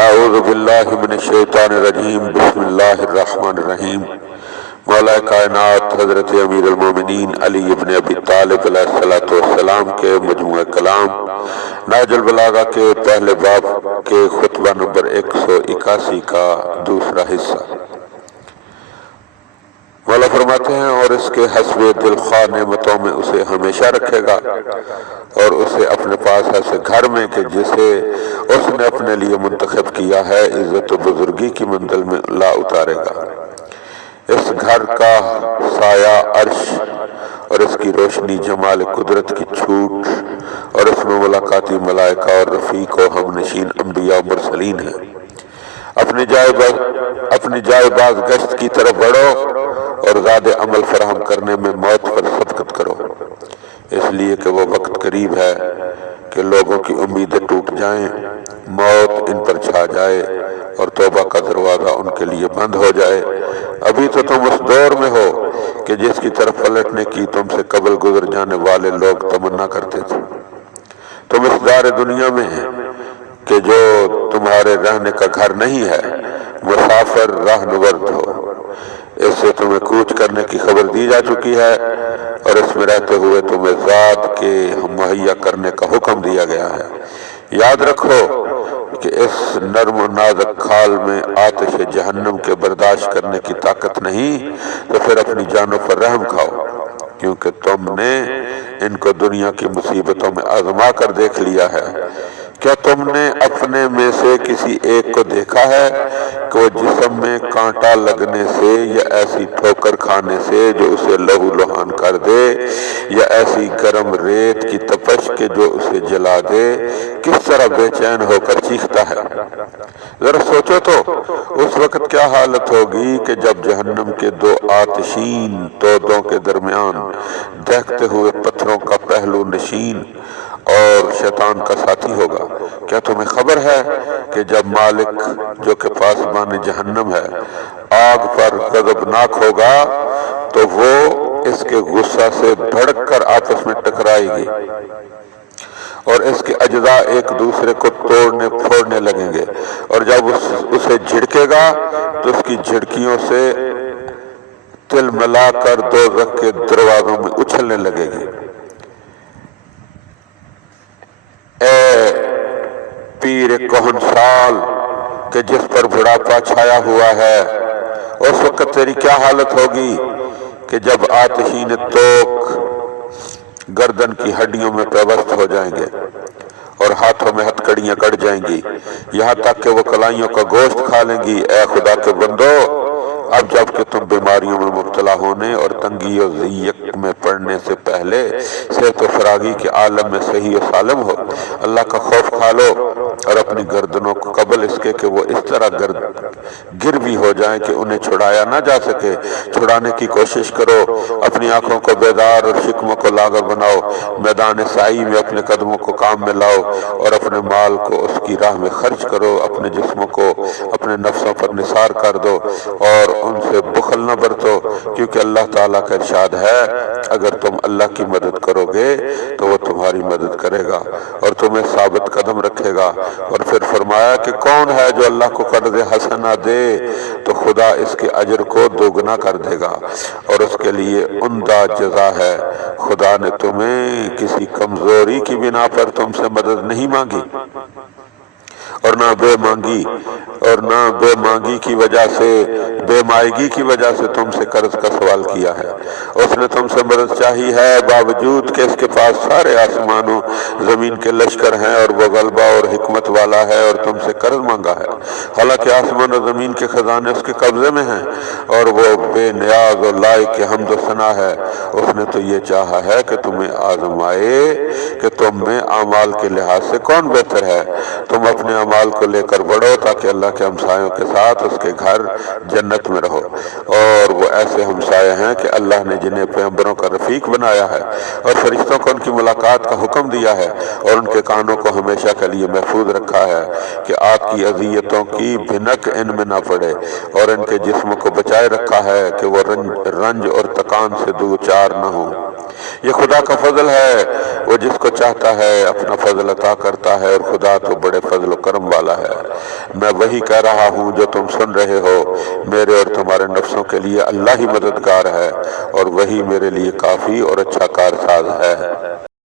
اعوذ باللہ من الشیطان الرجیم بسم اللہ الرحمن الرحیم۔ مولا کائنات حضرت امیر المومنین علی ابن ابی طالب علیہ السلام کے مجموعہ کلام نہج البلاغہ کے پہلے باب کے خطبہ نمبر 181 کا دوسرا حصہ۔ مولا فرماتے ہیں اور اس کے حسب دلخواہ نعمتوں میں اسے ہمیشہ رکھے گا اور اسے اپنے پاس ایسے گھر میں کہ جسے اس نے اپنے لیے منتخب کیا ہے عزت و بزرگی کی منزل میں لا اتارے گا۔ اس گھر کا سایہ عرش اور اس کی روشنی جمال قدرت کی چھوٹ اور اس میں ملاقاتی ملائکہ اور رفیق و ہم نشین انبیاء و مرسلین ہیں۔ اپنی جائے باز گشت کی طرف بڑھو اور زیادہ عمل فراہم کرنے میں موت پر سبقت کرو، اس لیے کہ وہ وقت قریب ہے کہ لوگوں کی امیدیں ٹوٹ جائیں، موت ان پر چھا جائے اور توبہ کا دروازہ ان کے لیے بند ہو جائے۔ ابھی تو تم اس دور میں ہو کہ جس کی طرف پلٹنے کی تم سے قبل گزر جانے والے لوگ تمنا کرتے تھے۔ تم اس دار دنیا میں ہیں کہ جو تمہارے رہنے کا گھر نہیں ہے، مسافر راہ نورد ہو۔ اس سے تمہیں کوچ کرنے کی خبر دی جا چکی ہے اور اس میں رہتے ہوئے تمہیں ذات کے مہیا کرنے کا حکم دیا گیا ہے۔ یاد رکھو کہ اس نرم و نازک کھال میں آتش جہنم کے برداشت کرنے کی طاقت نہیں، تو پھر اپنی جانوں پر رحم کھاؤ، کیونکہ تم نے ان کو دنیا کی مصیبتوں میں آزما کر دیکھ لیا ہے۔ کیا تم نے اپنے میں سے کسی ایک کو دیکھا ہے کہ وہ جسم میں کانٹا لگنے سے یا ایسی ٹھوکر کھانے سے جو اسے لہو لہان کر دے یا ایسی گرم ریت کی تپش کے جو اسے جلا دے کس طرح بے چین ہو کر چیختا ہے؟ ذرا سوچو تو اس وقت کیا حالت ہوگی کہ جب جہنم کے دو آتشین تودوں کے درمیان دہکتے ہوئے پتھروں کا پہلو نشین اور شیطان کا ساتھی ہوگا۔ کیا تمہیں خبر ہے کہ جب مالک جو کہ پاسبان جہنم ہے آگ پر غضبناک ہوگا تو وہ اس کے غصہ سے بھڑک کر آپس میں ٹکرائے گی اور اس کے اجزاء ایک دوسرے کو توڑنے پھوڑنے لگیں گے، اور جب اسے جھڑکے گا تو اس کی جھڑکیوں سے تل ملا کر دوزخ کے دروازوں میں اچھلنے لگے گی۔ اے پیر کہن سال کہ جس پر بڑھاپا چھایا ہوا ہے، اس وقت تیری کیا حالت ہوگی کہ جب آتشین توک گردن کی ہڈیوں میں پیوست ہو جائیں گے اور ہاتھوں میں ہتھکڑیاں کٹ جائیں گی، یہاں تک کہ وہ کلائیوں کا گوشت کھا لیں گی۔ اے خدا کے بندو، اب جب کہ تم بیماریوں میں مبتلا ہونے اور تنگی و ضیق میں پڑنے سے پہلے صحت و فراغی کے عالم میں صحیح و سالم ہو، اللہ کا خوف کھا لو اور اپنی گردنوں کو قبل اس کے کہ وہ اس طرح گر بھی ہو جائیں کہ انہیں چھڑایا نہ جا سکے، چھڑانے کی کوشش کرو۔ اپنی آنکھوں کو بیدار اور شکموں کو لاغر بناؤ، میدان سعی میں اپنے قدموں کو کام میں لاؤ اور اپنے مال کو اس کی راہ میں خرچ کرو، اپنے جسموں کو اپنے نفسوں پر نثار کر دو اور ان سے بخل نہ برتو، کیونکہ اللہ تعالیٰ کا ارشاد ہے اگر تم اللہ کی مدد کرو گے تو وہ تمہاری مدد کرے گا اور تمہیں ثابت قدم رکھے گا۔ اور پھر فرمایا کہ کون ہے جو اللہ کو قرض حسنہ دے تو خدا اس کے اجر کو دوگنا کر دے گا اور اس کے لیے عمدہ جزا ہے۔ خدا نے تمہیں کسی کمزوری کی بنا پر تم سے مدد نہیں مانگی اور نہ بے مانگی کی وجہ سے، بے مائگی کی وجہ سے تم سے قرض کا سوال کیا ہے۔ اس نے تم سے مدد چاہی ہے باوجود کہ اس کے پاس سارے آسمانوں زمین کے لشکر ہیں اور وہ غلبہ اور حکمت والا ہے اور تم سے قرض مانگا ہے، حالانکہ آسمان و زمین کے خزانے اس کے قبضے میں ہیں اور وہ بے نیاز اور لائق حمد و ثنا ہے۔ اس نے تو یہ چاہا ہے کہ تمہیں آزمائے کہ تم میں اعمال کے لحاظ سے کون بہتر ہے۔ تم اپنے اعمال کو لے کر بڑھو تاکہ اللہ کے ہمسایوں کے ساتھ اس کے گھر جنت میں رہو، اور وہ ایسے ہمسائے ہیں کہ اللہ نے جنہیں پیغمبروں کا رفیق بنایا ہے اور فرشتوں کو ان کی ملاقات کا حکم دیا ہے اور ان کے کانوں کو ہمیشہ کے لیے محفوظ رکھا ہے کہ آگ کی اذیتوں کی بھنک ان میں نہ پڑے، اور ان کے جسموں کو بچائے رکھا ہے کہ وہ رنج اور تکان سے دوچار نہ ہوں۔ یہ خدا کا فضل ہے وہ جس کو چاہتا ہے اپنا فضل عطا کرتا ہے، اور خدا تو بڑے فضل و کرم والا ہے۔ میں وہی کہہ رہا ہوں جو تم سن رہے ہو، میرے اور تمہارے نفسوں کے لیے اللہ ہی مددگار ہے، اور وہی میرے لیے کافی اور اچھا کارساز ہے۔